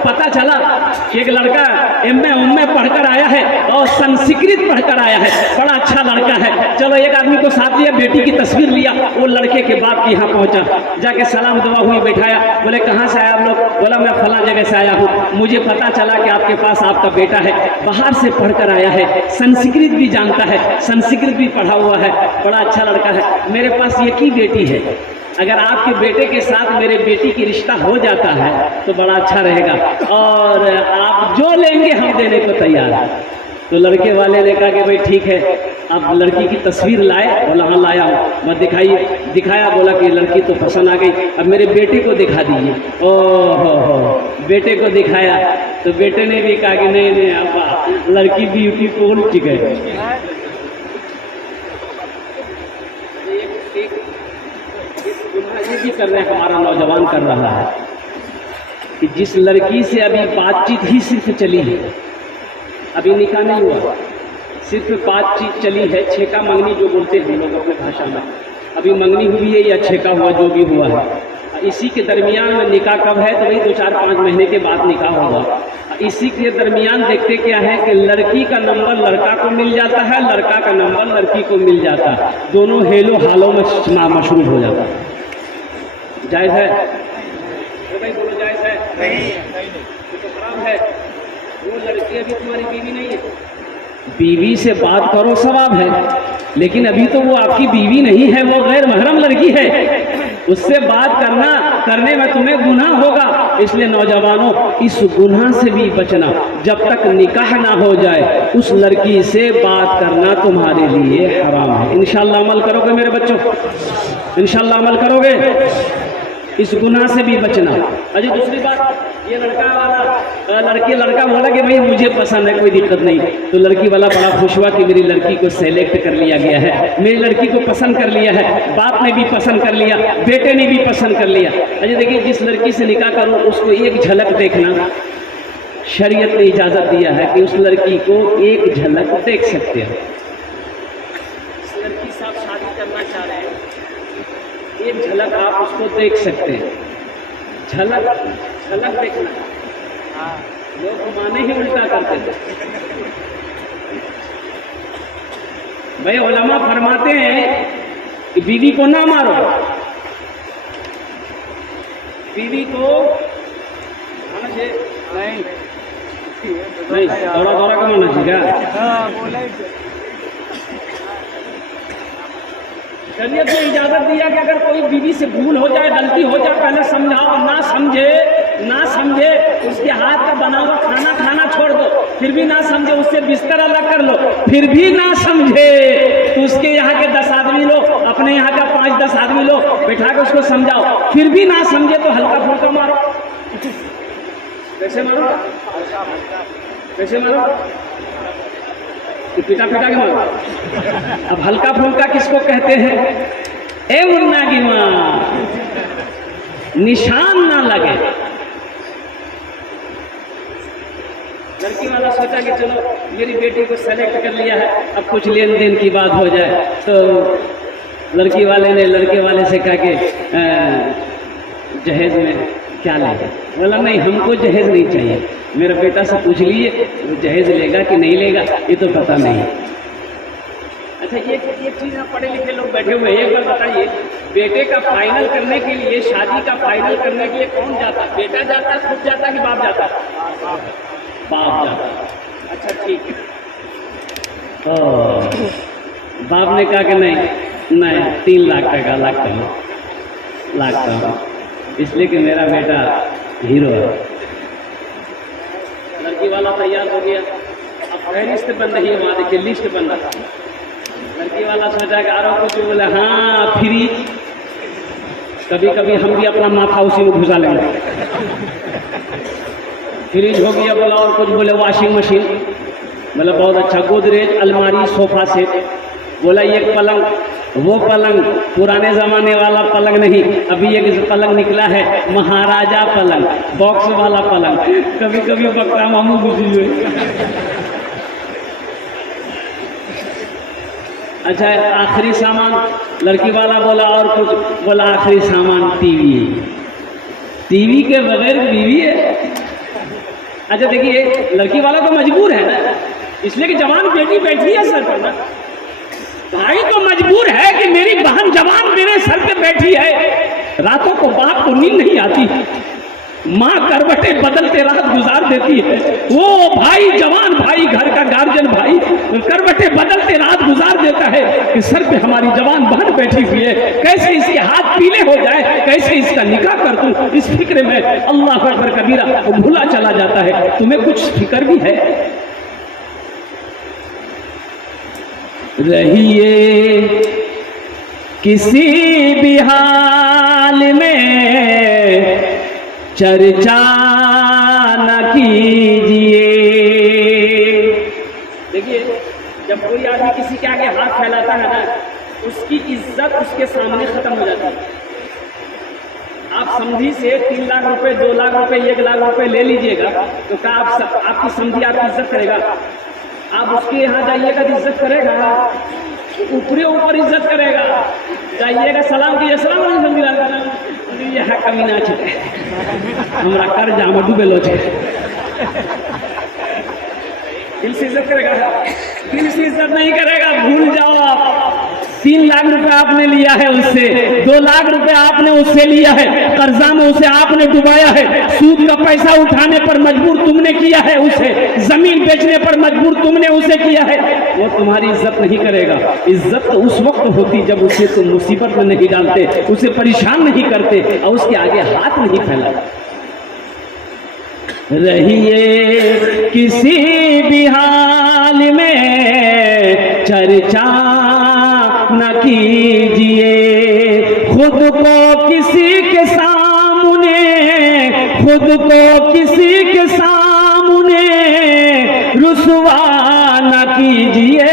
पता चला कि एक लड़का एमए पढ़कर आया है और संस्कृत पढ़कर आया है, बड़ा अच्छा लड़का है। चलो एक आदमी को साथ लिया, बेटी की तस्वीर लिया, वो लड़के के बाप के यहाँ पहुँचा, जाके सलाम दुआ हुई, बैठाया। बोले कहाँ से आया आप लोग? बोला मैं फला जगह से आया हूँ, मुझे पता चला कि आपके पास आपका बेटा है, बाहर से पढ़कर आया है, संस्कृत भी जानता है, संस्कृत भी पढ़ा हुआ है, बड़ा अच्छा लड़का है। मेरे पास एक ही बेटी है, अगर आपके बेटे के साथ मेरे बेटी की रिश्ता हो जाता है तो बड़ा अच्छा रहेगा, और आप जो लेंगे हम देने को तैयार हैं। तो लड़के वाले ने कहा कि भाई ठीक है, आप लड़की की तस्वीर लाए? बोला हाँ लाया हूँ। मैं दिखाया, बोला कि लड़की तो पसंद आ गई, अब मेरे बेटे को दिखा दीजिए। ओह, बेटे को दिखाया तो बेटे ने भी कहा कि नहीं अब लड़की ब्यूटीफुल ठीक है। ये भी कर रहे हैं, हमारा नौजवान कर रहा है कि जिस लड़की से अभी बातचीत ही सिर्फ चली है, अभी निकाह नहीं हुआ, सिर्फ बातचीत चली है, छेका मंगनी जो बोलते हैं लोग अपने भाषा में, अभी मंगनी हुई है या छेका हुआ जो भी हुआ है, इसी के दरमियान में निकाह कब है? तो वही 2-4-5 महीने के बाद निकाह होगा। इसी के दरमियान देखते क्या है कि लड़की का नंबर लड़का को मिल जाता है, लड़का का नंबर लड़की को मिल जाता है, दोनों हेलो हालों में मशहूर हो जाता है। जायज़ है? तो भाई बोलो जायज़ है? नहीं, तो खराब है। वो लड़की अभी तुम्हारी बीवी नहीं है, बीवी से बात करो सवाब है, लेकिन अभी तो वो आपकी बीवी नहीं है, वो गैर महरम लड़की है, उससे बात करने में तुम्हें गुनाह होगा। इसलिए नौजवानों, इस गुनाह से भी बचना, जब तक निकाह ना हो जाए उस लड़की से बात करना तुम्हारे लिए हराम है। इंशाअल्लाह अमल करोगे मेरे बच्चों? इंशाअल्लाह अमल करोगे? इस गुनाह से भी बचना। अजी दूसरी बात, ये लड़का बोला कि भाई मुझे पसंद है, कोई दिक्कत नहीं। तो लड़की वाला बड़ा खुश हुआ कि मेरी लड़की को सेलेक्ट कर लिया गया है, मेरी लड़की को पसंद कर लिया है, बाप ने भी पसंद कर लिया, बेटे ने भी पसंद कर लिया। अजी देखिए, जिस लड़की से निकाह करो उसको एक झलक देखना, शरीयत ने इजाज़त दिया है कि उस लड़की को एक झलक देख सकते हो। लड़की साहब शादी करना चाह रहे हैं, एक झलक आप उसको देख सकते हैं, झलक देखना। लोग माने ही उल्टा करते हैं। भाई उलमा फरमाते हैं कि बीवी को ना मारो, बीवी को नहीं दौड़ा का माना चाहिए। शरीयत ने इजाज़त दिया कि अगर कोई बीवी से भूल हो जाए, गलती हो जाए, पहले समझाओ, ना समझे उसके हाथ का बना हुआ खाना खाना छोड़ दो, फिर भी ना समझे उससे बिस्तर अलग कर लो, फिर भी ना समझे तो उसके यहाँ के 10 आदमी लो, अपने यहाँ का 5-10 आदमी लो, बैठा के उसको समझाओ, फिर भी ना समझे तो हल्का फुल्का मारो। कैसे मारो? पिटा के मारो। अब हल्का फुल्का किसको कहते हैं? ए मुन्ना की माँ, निशान ना लगे। लड़की वाला सोचा कि चलो मेरी बेटी को सेलेक्ट कर लिया है, अब कुछ लेन देन की बात हो जाए। तो लड़की वाले ने लड़के वाले से कहा कि जहेज में क्या लेगा? बोला नहीं, हमको जहेज नहीं चाहिए, मेरा बेटा से पूछ लीजिए वो जहेज लेगा कि नहीं लेगा, ये तो पता नहीं। अच्छा, एक चीज़ आप पढ़े लिखे लोग बैठे हुए हैं, एक बार बताइए, बेटे का फाइनल करने के लिए, शादी का फाइनल करने के लिए कौन जाता? बेटा जाता, खुद जाता कि बाप जाता? बाप जाता। अच्छा ठीक है, तो बाप ने कहा कि नहीं 3 लाख टका लागता, इसलिए कि मेरा बेटा हीरो है। लड़की वाला तैयार हो गया, अब फहरिस्त बन रही है, वहाँ देखिए लिस्ट बन रहा है। लड़की वाला सोचा कि आरो कुछ, बोले हाँ फ्रिज, कभी कभी हम भी अपना माथा उसी में घुसा लेंगे। फ्रिज हो गया, बोला और कुछ, बोले वॉशिंग मशीन, बोला बहुत अच्छा, गोदरेज, अलमारी, सोफा सेट, बोला ये पलंग, वो पलंग पुराने ज़माने वाला पलंग नहीं, अभी एक पलंग निकला है महाराजा पलंग, बॉक्स वाला पलंग, कभी कभी बकरा मामू घुसी हुए। अच्छा, आखिरी सामान, लड़की वाला बोला और कुछ, बोला आखिरी सामान टीवी के बगैर बीवी है, अच्छा देखिए, लड़की वाला तो मजबूर है ना, इसलिए कि जवान बेटी बैठी है सर पर ना, भाई तो मजबूर है कि मेरी बहन जवान मेरे सर पे बैठी है, रातों को बाप को नींद नहीं आती, माँ करवटें बदलते रात गुजार देती है, वो भाई जवान भाई घर का गार्जियन भाई करवटें बदलते रात गुजार देता है कि सर पे हमारी जवान बहन बैठी हुई है, कैसे इसके हाथ पीले हो जाए, कैसे इसका निकाह कर दूं, इस फिक्र में अल्लाह अकबर कबीरा भूला चला जाता है। तुम्हें कुछ फिक्र भी है? रहिए किसी भी हाल में चर्चा न कीजिए। देखिए, जब कोई आदमी किसी के आगे हाथ फैलाता है ना, उसकी इज्जत उसके सामने खत्म हो जाती है। आप समझी से 3 लाख रुपए, 2 लाख रुपए, 1 लाख रुपए ले लीजिएगा तो क्या आपकी समझी आपकी इज्जत करेगा? आप उसके यहाँ जाइएगा तो इज्जत करेगा? ऊपरी ऊपर इज्जत करेगा। जाइएगा सलाम कीजिए, सलाम यहाँ कमीना छे हमरा कर्जा में डूबेलो छे, दिल से इज्जत करेगा? दिल से इज्जत नहीं करेगा, भूल जाओ आप। 3 लाख रुपए आपने लिया है उससे, 2 लाख रुपए आपने उससे लिया है, कर्जा में उसे आपने डुबाया है, सूद का पैसा उठाने पर मजबूर तुमने किया है उसे, जमीन बेचने पर मजबूर तुमने उसे किया है, वो तुम्हारी इज्जत नहीं करेगा। इज्जत तो उस वक्त होती जब उसे तुम मुसीबत में नहीं डालते, उसे परेशान नहीं करते और उसके आगे हाथ नहीं फैलाते। रहिए किसी भी हाल में चर्चा न कीजिए, खुद को किसी के सामने, खुद को किसी के सामने रुसवा न कीजिए।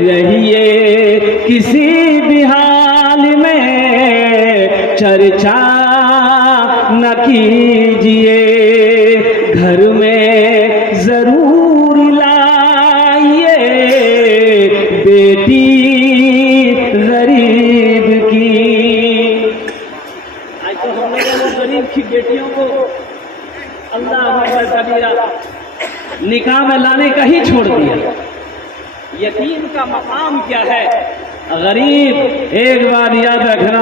रहिए किसी भी हाल में चर्चा न कीजिए, घर में जरूर लाइए बेटी गरीब की। आज तो हम लोगों ने गरीब की बेटियों को अल्लाह अकबर कबीरा निकाह में लाने का ही छोड़ दिया। यतीम का मकाम क्या है? गरीब, एक बात याद रखना,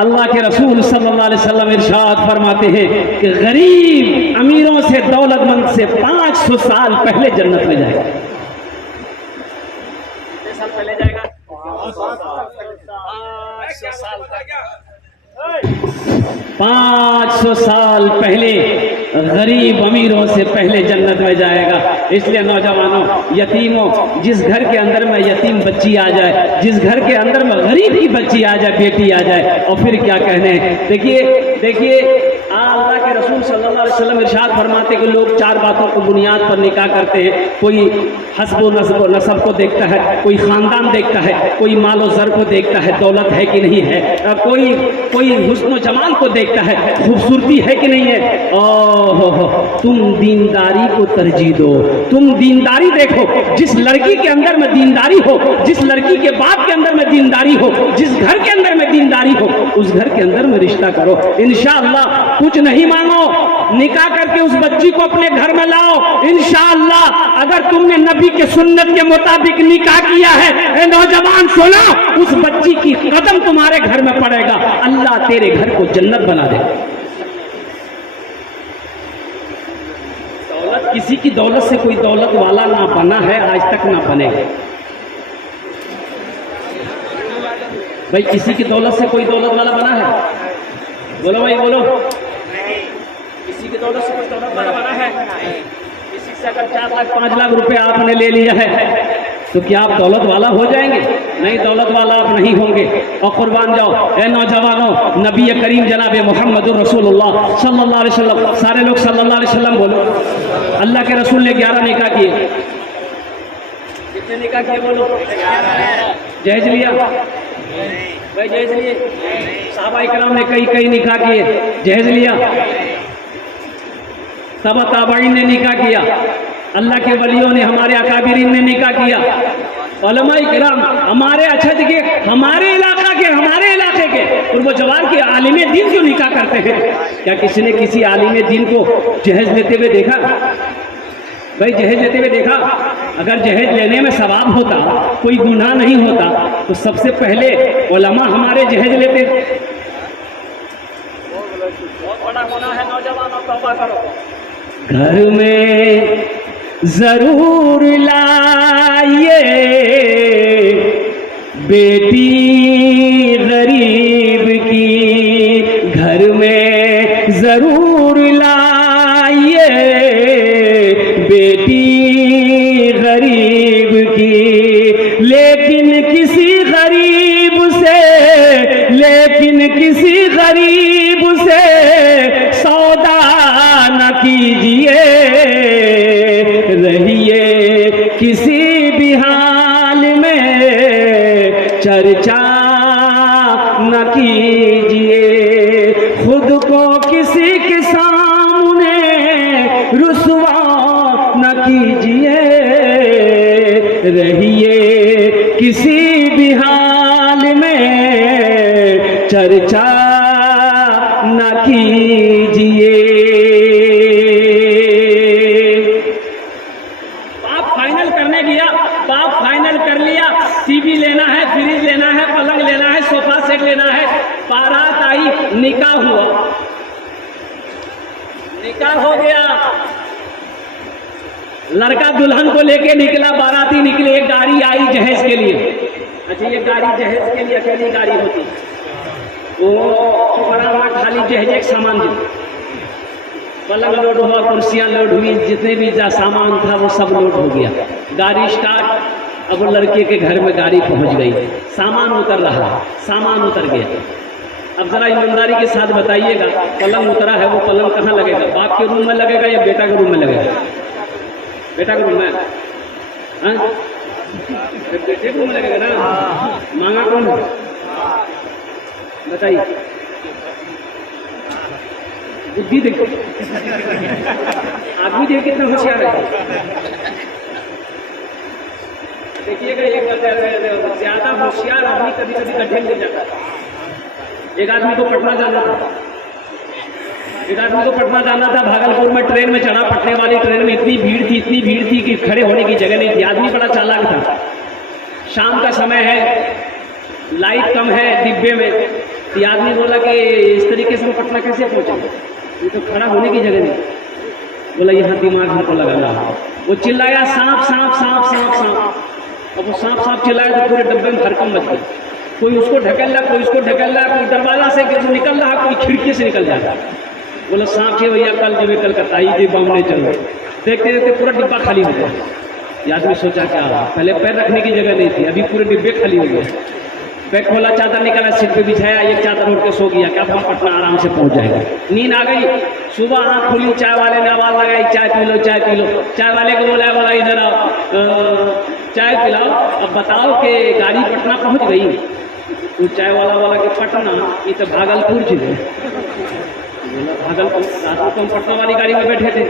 अल्लाह के रसूल सल्लल्लाहु अलैहि वसल्लम इरशाद फरमाते हैं कि गरीब अमीरों से, दौलतमंद से 500 साल पहले जन्नत में जाएगा। कितने साल पहले जाएगा? 500 साल पहले गरीब अमीरों से पहले जन्नत में जाएगा। इसलिए नौजवानों, यतीमों, जिस घर के अंदर में यतीम बच्ची आ जाए, जिस घर के अंदर में गरीब की बच्ची आ जाए, बेटी आ जाए, और फिर क्या कहने। देखिए अल्लाह के रसूल सल्लल्लाहु अलैहि वसल्लम इरशाद फरमाते कि लोग 4 बातों को बुनियाद पर निकाह करते हैं। कोई हस्ब नसब को देखता है, कोई ख़ानदान देखता है, कोई मालो ज़र को देखता है, दौलत है कि नहीं है, कोई हुस्न जमाल को देखता है, खूबसूरती है कि नहीं है। ओहो, तुम दीनदारी को तरजीह दो, तुम दीनदारी देखो। जिस लड़की के अंदर में दीनदारी हो, जिस लड़की के बाप के अंदर में दीनदारी हो, जिस घर के अंदर में दीनदारी हो, उस घर के अंदर में रिश्ता करो। इंशाअल्लाह कुछ नहीं मांगो, निकाह करके उस बच्ची को अपने घर में लाओ। इंशाअल्लाह अगर तुमने नबी के सुन्नत के मुताबिक निकाह किया है, नौजवान सुनो, उस बच्ची की कदम तुम्हारे घर में पड़ेगा, अल्लाह तेरे घर को जन्नत बना दे। दौलत, किसी की दौलत से कोई दौलत वाला ना बना है, आज तक ना बनेगा। भाई किसी की दौलत से कोई दौलत वाला बना है? बोलो भाई बोलो। किसी की दौलत से कोई दौलत वाला बना है? किसी से अगर 4 लाख 5 लाख रुपए आपने ले लिया है तो क्या आप दौलत वाला हो जाएंगे? नहीं, दौलत वाला आप नहीं होंगे। और कुर्बान जाओ ए नौजवानों, नबी करीम जनाब मोहम्मदुर रसूलुल्लाह सल्लल्लाहु अलैहि वसल्लम, सारे लोग सल्लल्लाहु अलैहि वसल्लम बोलो। अल्लाह के रसूल ने 11 निकाह किए। कितने निकाह किए बोलो? जहेज लिया भाई, जहेज लिए। सहाबा इकराम ने कई निकाह किए, जहेज लिया। तबा ताबईन ने निकाह किया, अल्लाह के वलियों ने, हमारे अकाबिरीन ने निकाह किया। उलमाए किराम हमारे अच्छा देखिए हमारे इलाके के पूर्व जवार के आलिम दीन क्यों निकाह करते हैं? क्या किसी ने किसी आलिम दीन को जहेज लेते हुए देखा? भाई जहेज लेते हुए देखा? अगर जहेज लेने में सवाब होता, कोई गुनाह नहीं होता, तो सबसे पहले उलमा हमारे जहेज लेते। बहुत बड़ा गुनाह है नौजवानों, तौबा करो। घर में जरूर लाइए बेटी गरीब की, घर में जरूर लाइए बेटी गरीब की, लेकिन किसी गरीब से सौदा न कीजिए, रहिए किसी भी हाल में चर्चा न कीजिए, खुद को किसी के सामने रुसवा न कीजिए, रहिए किसी भी हाल में चर्चा न कीजिए। बाप फाइनल कर लिया, टीवी लेना है, फ्रिज लेना है, पलंग लेना है, सोफा सेट लेना है, बारात आई, निकाह हुआ, निकाह हो गया, लड़का दुल्हन को लेके निकला, बाराती निकले, एक गाड़ी आई जहेज के लिए। अच्छा ये गाड़ी जहेज के लिए अकेली गाड़ी होती, वो बड़ा खाली जहेज एक सामान जो पलंग लोड हुआ, कुर्सियाँ लोड हुई, जितने भी सामान था वो सब लोड हो गया, गाड़ी स्टार्ट। अब वो लड़के के घर में गाड़ी पहुंच गई, सामान उतर रहा, सामान उतर गया। अब जरा ईमानदारी के साथ बताइएगा, पलंग उतरा है, वो पलंग कहाँ लगेगा? बाप के रूम में लगेगा या बेटा के रूम में लगेगा? बेटा के रूम में, हाँ बेटे के रूम में लगेगा ना। मांगा कौन है बताइए? बुद्धि देखो, आदमी देख कितना होशियार है। देखिएगा एक ज्यादा होशियार आदमी कभी कभी गड्ढे में जाता है। एक आदमी को पटना जाना था, भागलपुर में ट्रेन में चढ़ा, पटने वाली ट्रेन में इतनी भीड़ थी कि खड़े होने की जगह नहीं थी। आदमी बड़ा चालाक था, शाम का समय है, लाइट कम है डिब्बे में, तो आदमी बोला कि इस तरीके से वो पटना कैसे पहुंचेगा, ये तो खड़ा होने की जगह नहीं। बोला यहाँ दिमाग हमको लगाना। वो चिल्लाया सांप सांप सांप सांप सांप। अब वो सांप सांप चिल्लाया तो पूरे डब्बे में हरकम मच गई। कोई उसको ढकेल रहा, कोई उसको ढकेल रहा, कोई दरवाजा से निकल रहा, कोई खिड़की से निकल जाता। बोला सांप के भैया कल जो कलकत्ता आई बमने चल रहे। देखते देखते पूरा डिब्बा खाली हो गया। ये आदमी सोचा क्या, पहले पैर रखने की जगह नहीं थी, अभी पूरे डिब्बे खाली हो गए। बैग खोला, चादर निकाला, सिर पे बिछाया, एक चादर उठ के सो गया। क्या हम पटना आराम से पहुंच जाएगा। नींद आ गई, सुबह आँख खुली, चाय वाले ने आवाज़ लगाई, चाय पी लो चाय पी लो। चाय वाले को बोला इधर आओ, चाय पिलाओ। अब बताओ कि गाड़ी पटना पहुंच गई। तो चाय वाला बोला कि पटना ये तो भागलपुर जिले। बोला भागलपुर, रात को हम पटना वाली गाड़ी में बैठे थे।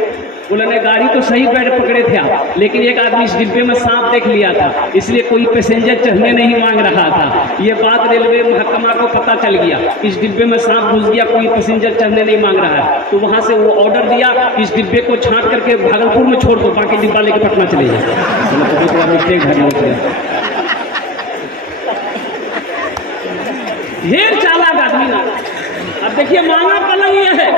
बोला नहीं, गाड़ी तो सही बैठ पकड़े थे आप, लेकिन एक आदमी इस डिब्बे में सांप देख लिया था, इसलिए कोई पैसेंजर चढ़ने नहीं मांग रहा था। ये बात रेलवे महकमा को पता चल गया, इस डिब्बे में सांप घुस गया, कोई पैसेंजर चढ़ने नहीं मांग रहा है। तो वहाँ से वो ऑर्डर दिया, इस डिब्बे को छांट करके भागलपुर में छोड़ दो, बाकी डिब्बा लेके पटना चले जाए। ढेर चालाक आदमी ना। अब देखिए मांगा पलंग ये है,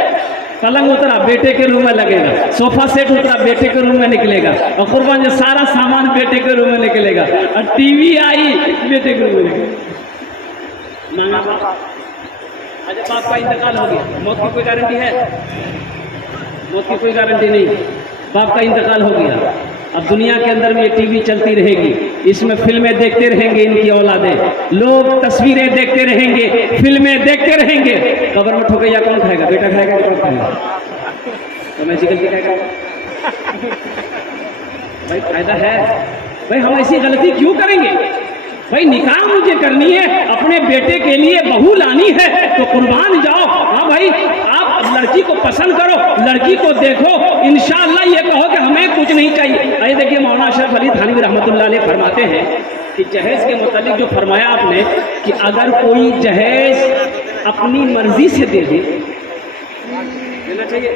पलंग उतरा बेटे के रूम में लगेगा, सोफा सेट उतरा बेटे के रूम में निकलेगा, और कुर्बान जो सारा सामान बेटे के रूम में निकलेगा, और टीवी आई बेटे के रूम में निकलेगा। मांगा बाप, अच्छा बाप का इंतकाल हो गया, मौत की कोई गारंटी है? मौत की कोई गारंटी नहीं। बाप का इंतकाल हो गया, अब दुनिया के अंदर में ये टीवी चलती रहेगी, इसमें फिल्में देखते रहेंगे इनकी औलादें, लोग तस्वीरें देखते रहेंगे, फिल्में देखते रहेंगे। कब्र में ठोकैया कौन खाएगा? बेटा खाएगा कि कौन खाएगा? तो मैं चिकन खाएगा। भाई फायदा है भाई, हम ऐसी गलती क्यों करेंगे? भाई निकाह मुझे करनी है, अपने बेटे के लिए बहू लानी है तो कुर्बान जाओ। हाँ भाई, आप लड़की को पसंद करो, लड़की को देखो, इंशाअल्लाह ये कहो कि हमें कुछ नहीं चाहिए। अरे देखिए मौलाना अशरफ अली थानवी रहमतुल्लाह अलैह फरमाते हैं कि जहेज के मुतालिक जो फरमाया आपने कि अगर कोई जहेज अपनी मर्जी से दे दे, देना चाहिए